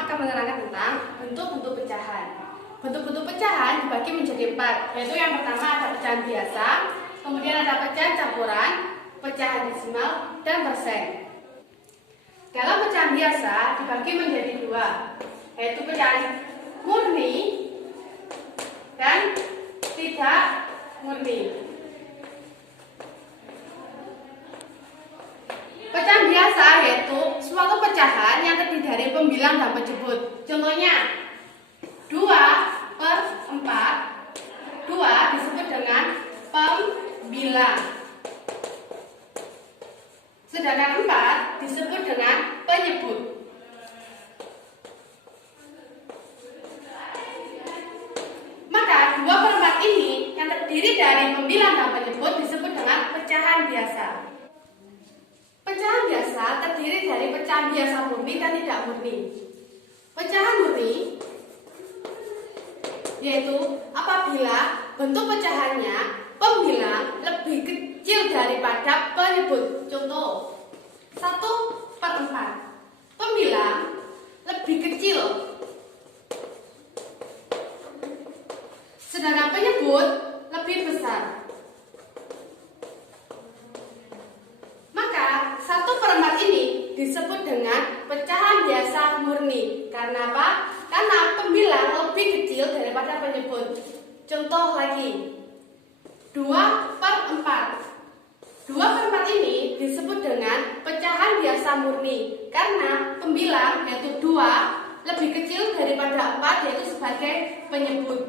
pertama akan menerangkan tentang bentuk-bentuk pecahan. Bentuk-bentuk pecahan dibagi menjadi 4, yaitu yang pertama ada pecahan biasa, kemudian ada pecahan campuran, pecahan desimal, dan persen. Dalam pecahan biasa dibagi menjadi 2, yaitu pecahan murni dan tidak murni. Pecahan biasa yaitu suatu pecahan yang terdiri dari pembilang dan penjemput. Contohnya 2/4, 2 disebut dengan pembilang, sedangkan 4 disebut dengan penyebut. Maka 2/4 ini yang terdiri dari pembilang dan penyebut disebut dengan pecahan biasa. Pecahan biasa terdiri dari pecahan biasa murni dan tidak murni. Pecahan murni yaitu apabila bentuk pecahannya pembilang lebih kecil daripada penyebut. Contoh 1/4, pembilang lebih kecil, sedangkan penyebut lebih besar. 1/4 ini disebut dengan pecahan biasa murni. Karena apa? Karena pembilang lebih kecil daripada penyebut. Contoh lagi 2/4. 2/4 ini disebut dengan pecahan biasa murni karena pembilang yaitu 2 lebih kecil daripada 4 yaitu sebagai penyebut.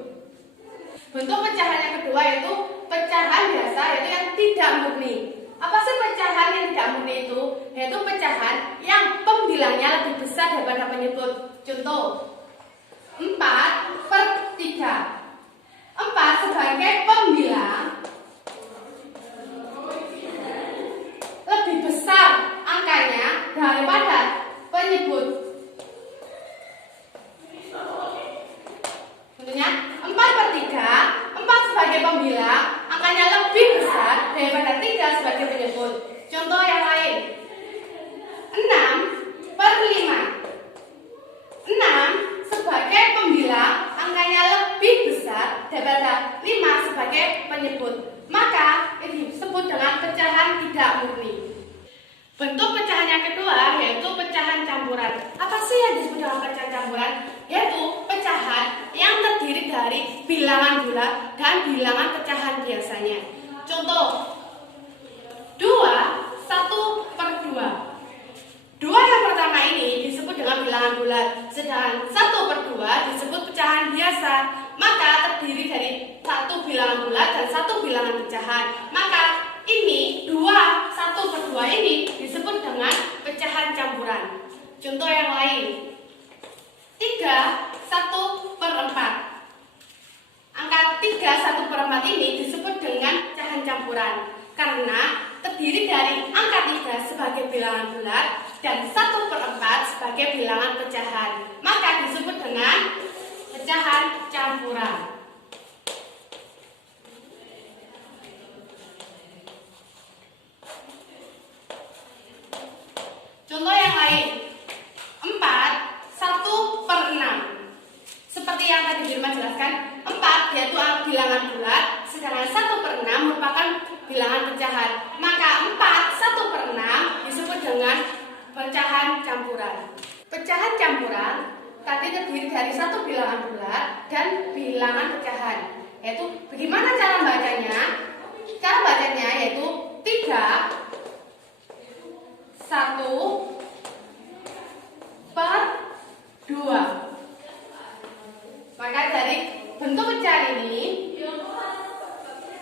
Bentuk pecahan yang kedua yaitu pecahan biasa yaitu yang tidak murni. Apa sih pecahan yang tidak murni itu? Yaitu pecahan yang pembilangnya lebih besar daripada penyebut. Contoh 4/3. 4 sebagai pembilang lebih besar angkanya daripada penyebut. Contohnya 4/3. 4 sebagai pembilang angkanya lebih besar daripada 3 sebagai penyebut. Contoh yang lain 6/5. 6 sebagai pembilang angkanya lebih besar daripada 5 sebagai penyebut. Maka ini disebut dengan pecahan tidak murni. Bentuk pecahan yang kedua yaitu pecahan campuran. Apa sih yang disebut dengan pecahan campuran? Yaitu pecahan yang terdiri dari bilangan bulat dan bilangan pecahan biasanya. Contoh 2/1/2. 2 yang pertama ini disebut dengan bilangan bulat, sedangkan 1/2 disebut pecahan biasa. Maka terdiri dari 1 bilangan bulat dan 1 bilangan pecahan. Maka ini 2/1/2 ini disebut dengan pecahan campuran. Contoh yang lain 3/1/4. Angka 3/1/4 ini disebut dengan pecahan campuran karena terdiri dari angka 3 sebagai bilangan bulat dan 1/4 sebagai bilangan pecahan. Maka disebut dengan pecahan campuran. Contoh yang lain 4/1/6. Seperti yang tadi Firman jelaskan, 4 yaitu bilangan bulat, sedangkan 1/6 merupakan bilangan pecahan. Maka 4/1/6 disebut dengan pecahan campuran. Pecahan campuran tadi terdiri dari 1 bilangan bulat dan bilangan pecahan. Yaitu bagaimana cara bacanya? Cara bacanya yaitu 3/1/2. Maka dari bentuk pecahan ini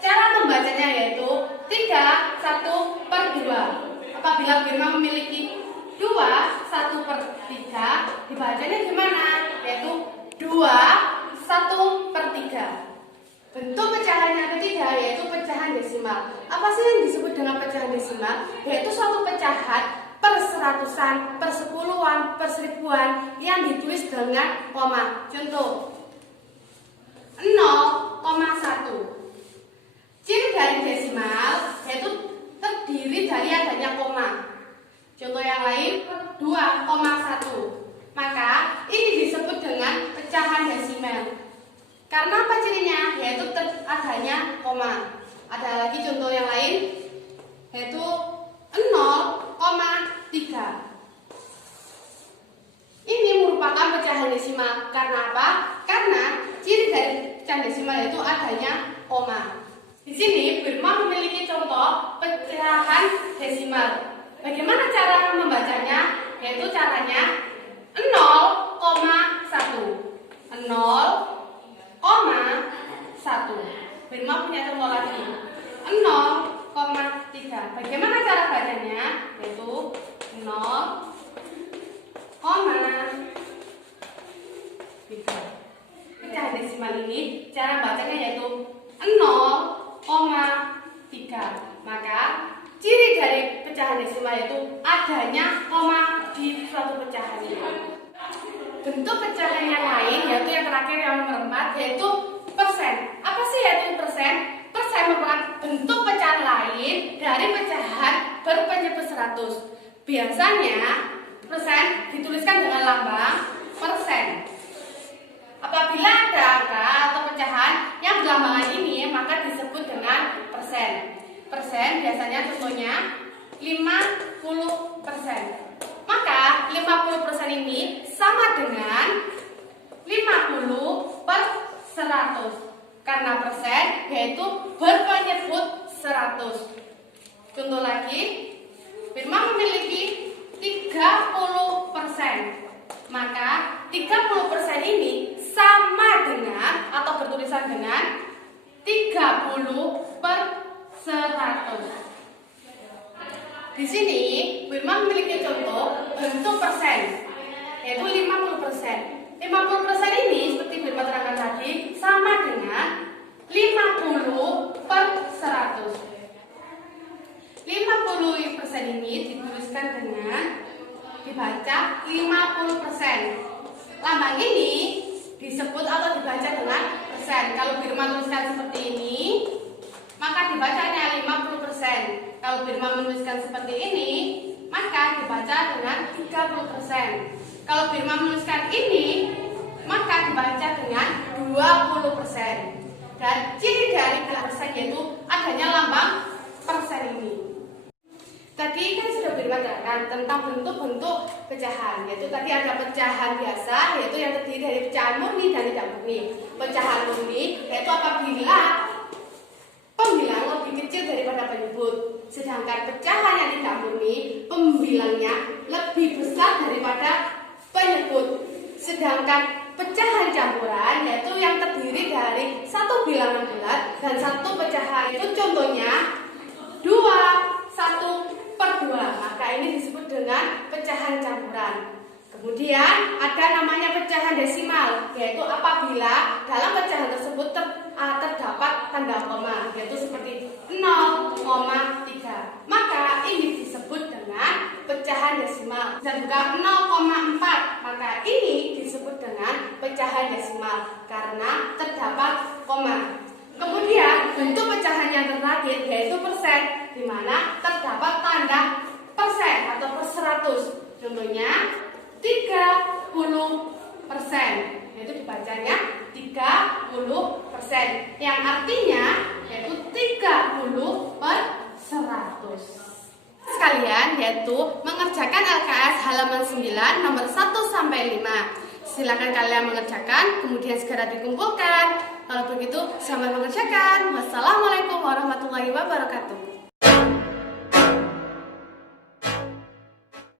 cara membacanya yaitu 3/1/2. Apabila Firman memiliki 2/1/3, dibacanya gimana? Yaitu 2/1/3. Bentuk pecahan yang ketiga yaitu pecahan desimal. Apa sih yang disebut dengan pecahan desimal? Yaitu suatu pecahan per seratusan, per sepuluhan, per seribuan yang ditulis dengan koma. Contoh 0,1. Ciri dari desimal yaitu terdiri dari adanya koma. Contoh yang lain 2,1. Maka ini disebut dengan pecahan desimal. Karena apa cirinya? Yaitu adanya koma. Ada lagi contoh yang lain, yaitu 0,3. Ini merupakan pecahan desimal. Karena apa? Karena ciri dari pecahan desimal itu adanya koma. Di sini Birma memiliki contoh pecahan desimal. Bagaimana cara membacanya? Yaitu caranya 0,1. 0,1. Birma punya contoh lagi. 0,3. Bagaimana cara bacanya? Yaitu 0,3. Pecahan desimal ini cara bacanya yaitu 0,3. Maka ciri dari pecahan desimal itu adanya koma di suatu pecahan. Bentuk pecahan yang lain yaitu yang terakhir yang nomor 4 yaitu persen. Apa sih yaitu persen? Persen merupakan bentuk pecahan lain dari pecahan berpenyebut 100. Biasanya persen dituliskan dengan lambang persen. Apabila ada angka atau pecahan yang berlambangan ini maka disebut dengan persen. Persen biasanya contohnya 50%. Maka 50% ini sama dengan 50 per 100. Karena persen yaitu berpenyebut 100. Contoh lagi, Birma memiliki 30%. Maka 30% ini sama dengan atau bertulisan dengan 30 per 100. Di sini Birma memiliki contoh bentuk persen yaitu 50%. 50% ini seperti Birma terangkan tadi sama dengan 50 per 100. 50% ini dituliskan dengan dibaca 50%. Lambang ini disebut atau dibaca dengan persen. Kalau Birma tuliskan seperti ini, maka dibacanya 50%. Kalau Birma menuliskan seperti ini, maka dibaca dengan 30%. Kalau Birma menuliskan ini, maka dibaca dengan 20%. Dan ciri dari persen yaitu adanya lambang persen ini. Tadi kan sudah Birma terangkan tentang bentuk-bentuk pecahan. Yaitu tadi ada pecahan biasa, yaitu yang terdiri dari pecahan murni dan tidak murni. Pecahan murni yaitu apabila pembilang lebih kecil daripada penyebut. Sedangkan pecahan yang tidak murni, pembilangnya lebih besar daripada penyebut. Sedangkan pecahan campuran yaitu yang terdiri dari satu bilangan bulat dan satu pecahan. Itu contohnya 2, 1 per 2. Maka ini disebut dengan pecahan campuran. Kemudian ada namanya pecahan desimal, yaitu apabila dalam pecahan tersebut terdapat tanda koma, yaitu seperti 0,3. Maka ini disebut dengan pecahan desimal. Dan juga 0,4. Maka ini disebut dengan pecahan desimal karena terdapat koma. Kemudian bentuk pecahan yang terakhir yaitu persen, di mana terdapat tanda persen atau per 100. Contohnya 30%, yaitu dibacanya 30%, yang artinya yaitu 30 per 100. Sekalian yaitu mengerjakan LKS halaman 9 nomor 1 sampai 5. Silakan kalian mengerjakan, kemudian segera dikumpulkan. Kalau begitu, selamat mengerjakan. Wassalamualaikum warahmatullahi wabarakatuh.